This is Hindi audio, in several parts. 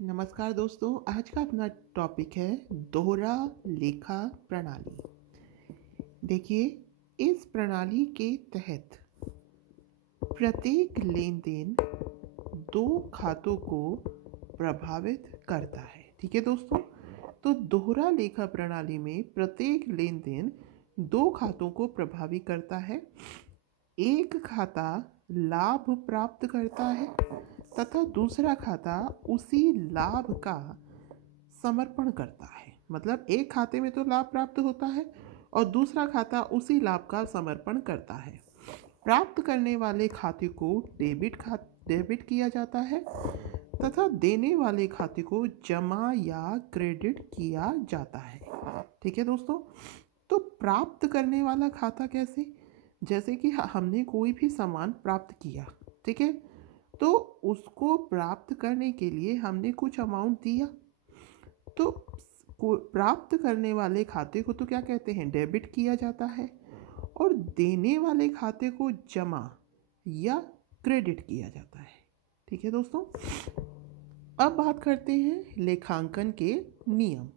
नमस्कार दोस्तों, आज का अपना टॉपिक है दोहरा लेखा प्रणाली। देखिए, इस प्रणाली के तहत प्रत्येक लेन देन दो खातों को प्रभावित करता है। ठीक है दोस्तों, तो दोहरा लेखा प्रणाली में प्रत्येक लेन देन दो खातों को प्रभावित करता है। एक खाता लाभ प्राप्त करता है तथा दूसरा खाता उसी लाभ का समर्पण करता है। मतलब एक खाते में तो लाभ प्राप्त होता है और दूसरा खाता उसी लाभ का समर्पण करता है। प्राप्त करने वाले खाते को डेबिट किया जाता है तथा देने वाले खाते को जमा या क्रेडिट किया जाता है। ठीक है दोस्तों, तो प्राप्त करने वाला खाता कैसे? जैसे कि हमने कोई भी सामान प्राप्त किया, ठीक है, तो उसको प्राप्त करने के लिए हमने कुछ अमाउंट दिया, तो प्राप्त करने वाले खाते को तो क्या कहते हैं, डेबिट किया जाता है, और देने वाले खाते को जमा या क्रेडिट किया जाता है। ठीक है दोस्तों, अब बात करते हैं लेखांकन के नियम।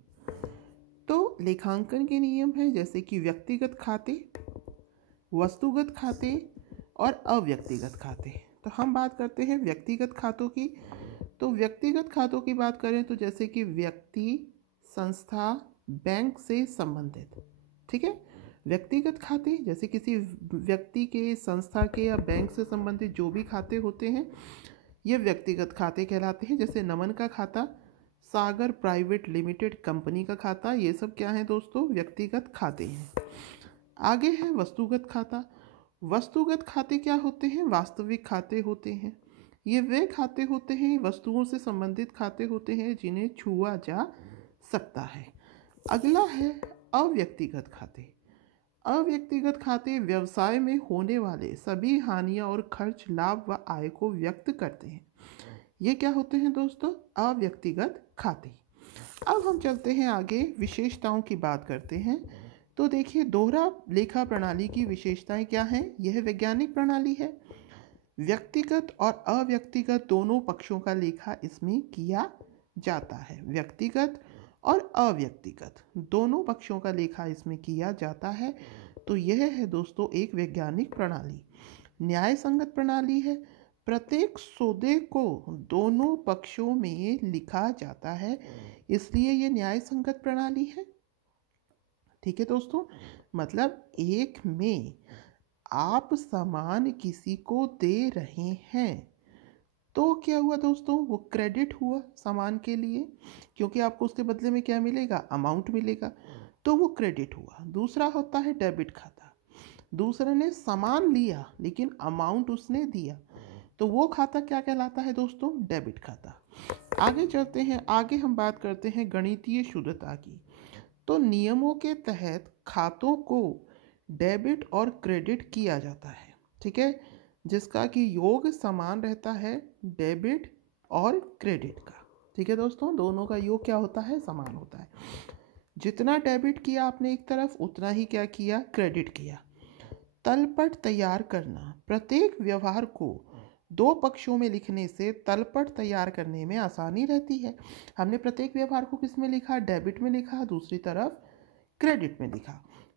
तो लेखांकन के नियम है जैसे कि व्यक्तिगत खाते, वस्तुगत खाते और अव्यक्तिगत खाते। तो हम बात करते हैं व्यक्तिगत खातों की। तो व्यक्तिगत खातों की बात करें तो जैसे कि व्यक्ति, संस्था, बैंक से संबंधित। ठीक है, व्यक्तिगत खाते जैसे किसी व्यक्ति के, संस्था के या बैंक से संबंधित जो भी खाते होते हैं, ये व्यक्तिगत खाते कहलाते हैं। जैसे नमन का खाता, सागर प्राइवेट लिमिटेड कंपनी का खाता, ये सब क्या है दोस्तों, व्यक्तिगत खाते हैं। आगे है वस्तुगत खाता। वस्तुगत खाते क्या होते हैं? वास्तविक खाते होते हैं। ये वे खाते होते हैं, वस्तुओं से संबंधित खाते होते हैं जिन्हें छुआ जा सकता है। अगला है अव्यक्तिगत खाते। अव्यक्तिगत खाते व्यवसाय में होने वाले सभी हानियां और खर्च, लाभ व आय को व्यक्त करते हैं। ये क्या होते हैं दोस्तों? अव्यक्तिगत खाते। अब हम चलते हैं आगे, विशेषताओं की बात करते हैं। तो देखिए, दोहरा लेखा प्रणाली की विशेषताएं क्या हैं? यह वैज्ञानिक प्रणाली है। व्यक्तिगत और अव्यक्तिगत दोनों पक्षों का लेखा इसमें किया जाता है। व्यक्तिगत और अव्यक्तिगत दोनों पक्षों का लेखा इसमें किया जाता है। तो यह है दोस्तों एक वैज्ञानिक प्रणाली। न्याय संगत प्रणाली है। प्रत्येक सौदे को दोनों पक्षों में लिखा जाता है, इसलिए यह न्याय संगत प्रणाली है। ठीक है दोस्तों, मतलब एक में आप सामान किसी को दे रहे हैं तो क्या हुआ दोस्तों, वो क्रेडिट हुआ सामान के लिए, क्योंकि आपको उसके बदले में क्या मिलेगा, अमाउंट मिलेगा, तो वो क्रेडिट हुआ। दूसरा होता है डेबिट खाता। दूसरे ने सामान लिया लेकिन अमाउंट उसने दिया, तो वो खाता क्या कहलाता है दोस्तों, डेबिट खाता। आगे चलते हैं, आगे हम बात करते हैं गणितीय शुद्धता की। तो नियमों के तहत खातों को डेबिट और क्रेडिट किया जाता है। ठीक है, जिसका कि योग समान रहता है डेबिट और क्रेडिट का। ठीक है दोस्तों, दोनों का योग क्या होता है, समान होता है। जितना डेबिट किया आपने एक तरफ, उतना ही क्या किया, क्रेडिट किया। तलपट तैयार करना। प्रत्येक व्यवहार को दो पक्षों में लिखने से तलपट तैयार करने में आसानी रहती है। हमने प्रत्येक व्यवहार को किस में लिखा, डेबिट में लिखा, दूसरी तरफ क्रेडिट में लिखा।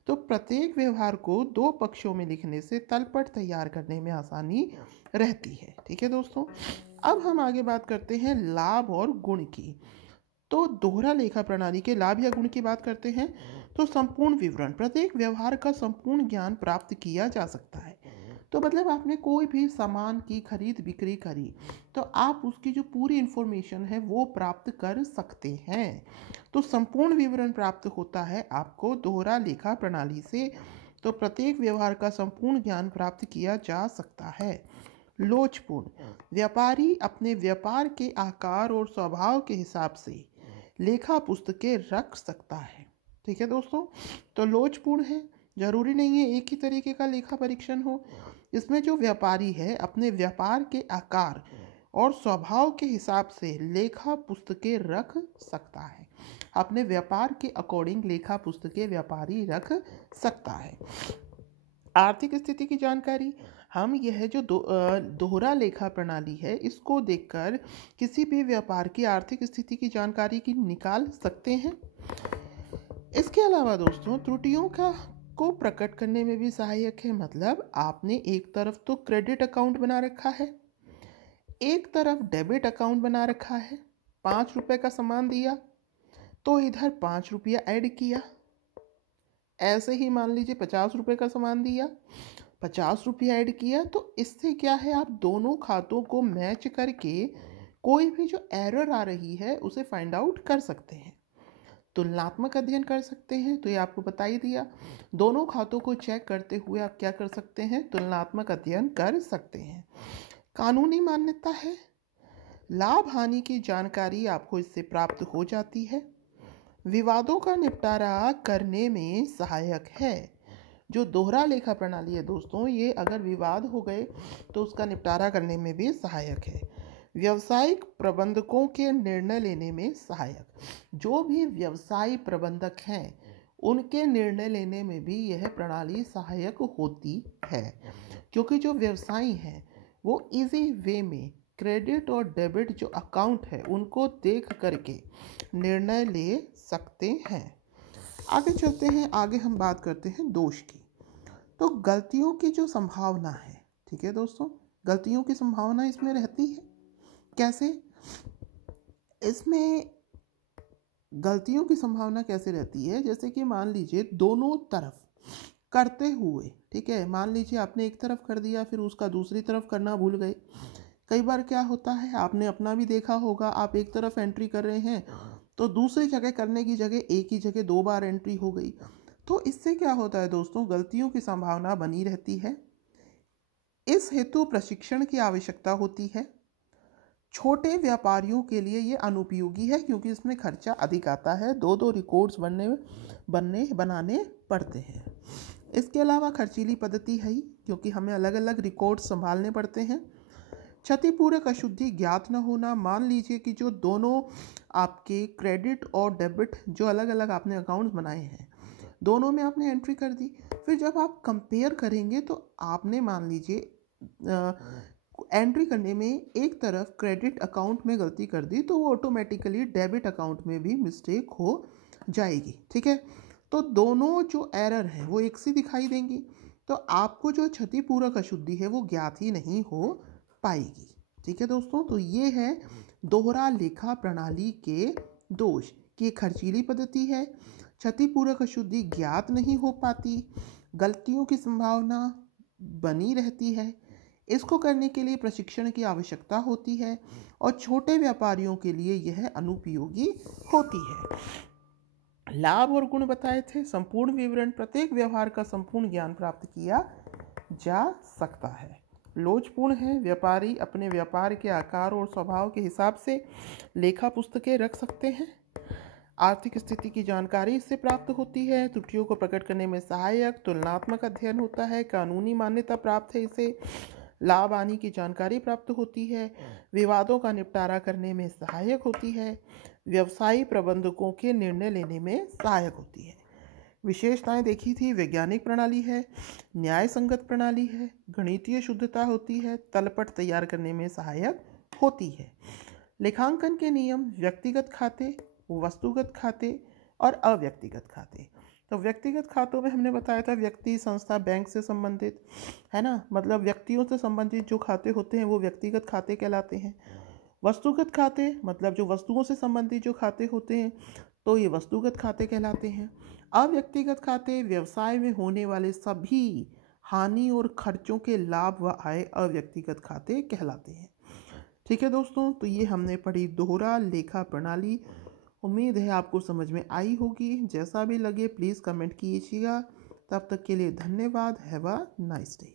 तो प्रत्येक व्यवहार को दो पक्षों में लिखने से तलपट तैयार करने में आसानी रहती है। ठीक है दोस्तों, अब हम आगे बात करते हैं लाभ और गुण की। तो दोहरा लेखा प्रणाली के लाभ या गुण की बात करते हैं। तो संपूर्ण विवरण, प्रत्येक व्यवहार का संपूर्ण ज्ञान प्राप्त किया जा सकता है। तो मतलब आपने कोई भी सामान की खरीद बिक्री करी तो आप उसकी जो पूरी इन्फॉर्मेशन है वो प्राप्त कर सकते हैं। तो संपूर्ण विवरण प्राप्त होता है आपको दोहरा लेखा प्रणाली से। तो प्रत्येक व्यवहार का संपूर्ण ज्ञान प्राप्त किया जा सकता है। लोचपूर्ण, व्यापारी अपने व्यापार के आकार और स्वभाव के हिसाब से लेखा पुस्तकें रख सकता है। ठीक है दोस्तों, तो लोचपूर्ण है, जरूरी नहीं है एक ही तरीके का लेखा परीक्षण हो। इसमें जो व्यापारी है अपने व्यापार के आकार और स्वभाव के हिसाब से लेखा पुस्तकें रख सकता है। अपने व्यापार के अकॉर्डिंग लेखा पुस्तकें व्यापारी रख सकता है। आर्थिक स्थिति की जानकारी, हम यह जो दोहरा लेखा प्रणाली है इसको देखकर किसी भी व्यापार की आर्थिक स्थिति की जानकारी की निकाल सकते हैं। इसके अलावा दोस्तों त्रुटियों को प्रकट करने में भी सहायक है। मतलब आपने एक तरफ तो क्रेडिट अकाउंट बना रखा है, एक तरफ डेबिट अकाउंट बना रखा है। 5 रुपए का सामान दिया तो इधर 5 रुपया ऐड किया। ऐसे ही मान लीजिए 50 रुपए का सामान दिया, 50 रुपया ऐड किया। तो इससे क्या है, आप दोनों खातों को मैच करके कोई भी जो एरर आ रही है उसे फाइंड आउट कर सकते हैं, तुलनात्मक अध्ययन कर सकते हैं। तो ये आपको बता ही दिया। दोनों खातों को चेक करते हुए आप क्या कर सकते हैं, तुलनात्मक अध्ययन कर सकते हैं। कानूनी मान्यता है, लाभ हानि की जानकारी आपको इससे प्राप्त हो जाती है। विवादों का निपटारा करने में सहायक है। जो दोहरा लेखा प्रणाली है दोस्तों, ये अगर विवाद हो गए तो उसका निपटारा करने में भी सहायक है। व्यावसायिक प्रबंधकों के निर्णय लेने में सहायक। जो भी व्यवसाय प्रबंधक हैं उनके निर्णय लेने में भी यह प्रणाली सहायक होती है, क्योंकि जो व्यवसायी हैं वो इजी वे में क्रेडिट और डेबिट जो अकाउंट है उनको देख करके निर्णय ले सकते हैं। आगे चलते हैं, आगे हम बात करते हैं दोष की। तो गलतियों की जो संभावना है, ठीक है दोस्तों, गलतियों की संभावना इसमें रहती है। कैसे? इसमें गलतियों की संभावना कैसे रहती है, जैसे कि मान लीजिए दोनों तरफ करते हुए, ठीक है, मान लीजिए आपने एक तरफ कर दिया फिर उसका दूसरी तरफ करना भूल गए। कई बार क्या होता है, आपने अपना भी देखा होगा, आप एक तरफ एंट्री कर रहे हैं तो दूसरी जगह करने की जगह एक ही जगह 2 बार एंट्री हो गई। तो इससे क्या होता है दोस्तों, गलतियों की संभावना बनी रहती है। इस हेतु प्रशिक्षण की आवश्यकता होती है। छोटे व्यापारियों के लिए ये अनुपयोगी है क्योंकि इसमें खर्चा अधिक आता है, 2 रिकॉर्ड्स बनाने पड़ते हैं। इसके अलावा खर्चीली पद्धति है ही, क्योंकि हमें अलग अलग रिकॉर्ड्स संभालने पड़ते हैं। क्षतिपूरक अशुद्धि ज्ञात न होना। मान लीजिए कि जो दोनों आपके क्रेडिट और डेबिट जो अलग अलग आपने अकाउंट्स बनाए हैं, दोनों में आपने एंट्री कर दी, फिर जब आप कंपेयर करेंगे तो आपने मान लीजिए एंट्री करने में एक तरफ क्रेडिट अकाउंट में गलती कर दी तो वो ऑटोमेटिकली डेबिट अकाउंट में भी मिस्टेक हो जाएगी, ठीक है। तो दोनों जो एरर हैं वो एक सी दिखाई देंगी, तो आपको जो क्षतिपूरक अशुद्धि है वो ज्ञात ही नहीं हो पाएगी, ठीक है दोस्तों। तो ये है दोहरा लेखा प्रणाली के दोष कि ये खर्चीली पद्धति है, क्षतिपूरक अशुद्धि ज्ञात नहीं हो पाती, गलतियों की संभावना बनी रहती है। इसको करने के लिए प्रशिक्षण की आवश्यकता होती है और छोटे व्यापारियों के लिए यह अनुपयोगी होती है। लाभ और गुण बताए थे, संपूर्ण विवरण, प्रत्येक व्यवहार का संपूर्ण ज्ञान प्राप्त किया जा सकता है। लोचपूर्ण है, व्यापारी अपने व्यापार के आकार और स्वभाव के हिसाब से लेखा पुस्तकें रख सकते हैं। आर्थिक स्थिति की जानकारी इससे प्राप्त होती है। त्रुटियों को प्रकट करने में सहायक, तुलनात्मक अध्ययन होता है, कानूनी मान्यता प्राप्त है, इसे लाभ हानि की जानकारी प्राप्त होती है, विवादों का निपटारा करने में सहायक होती है, व्यवसायी प्रबंधकों के निर्णय लेने में सहायक होती है। विशेषताएं देखी थी, वैज्ञानिक प्रणाली है, न्याय संगत प्रणाली है, गणितीय शुद्धता होती है, तलपट तैयार करने में सहायक होती है। लेखांकन के नियम, व्यक्तिगत खाते, वस्तुगत खाते और अव्यक्तिगत खाते। तो व्यक्तिगत खातों में हमने बताया था व्यक्ति, संस्था, बैंक से संबंधित, है ना, मतलब व्यक्तियों से संबंधित जो खाते होते हैं वो व्यक्तिगत खाते कहलाते हैं। वस्तुगत खाते मतलब जो वस्तुओं से संबंधित जो खाते होते हैं तो ये वस्तुगत खाते कहलाते हैं। अव्यक्तिगत खाते व्यवसाय में होने वाले सभी हानि और खर्चों के लाभ व आय अव्यक्तिगत खाते कहलाते हैं, ठीक है दोस्तों। तो ये हमने पढ़ी दोहरा लेखा प्रणाली। उम्मीद है आपको समझ में आई होगी। जैसा भी लगे प्लीज़ कमेंट कीजिएगा। तब तक के लिए धन्यवाद। Have a nice day.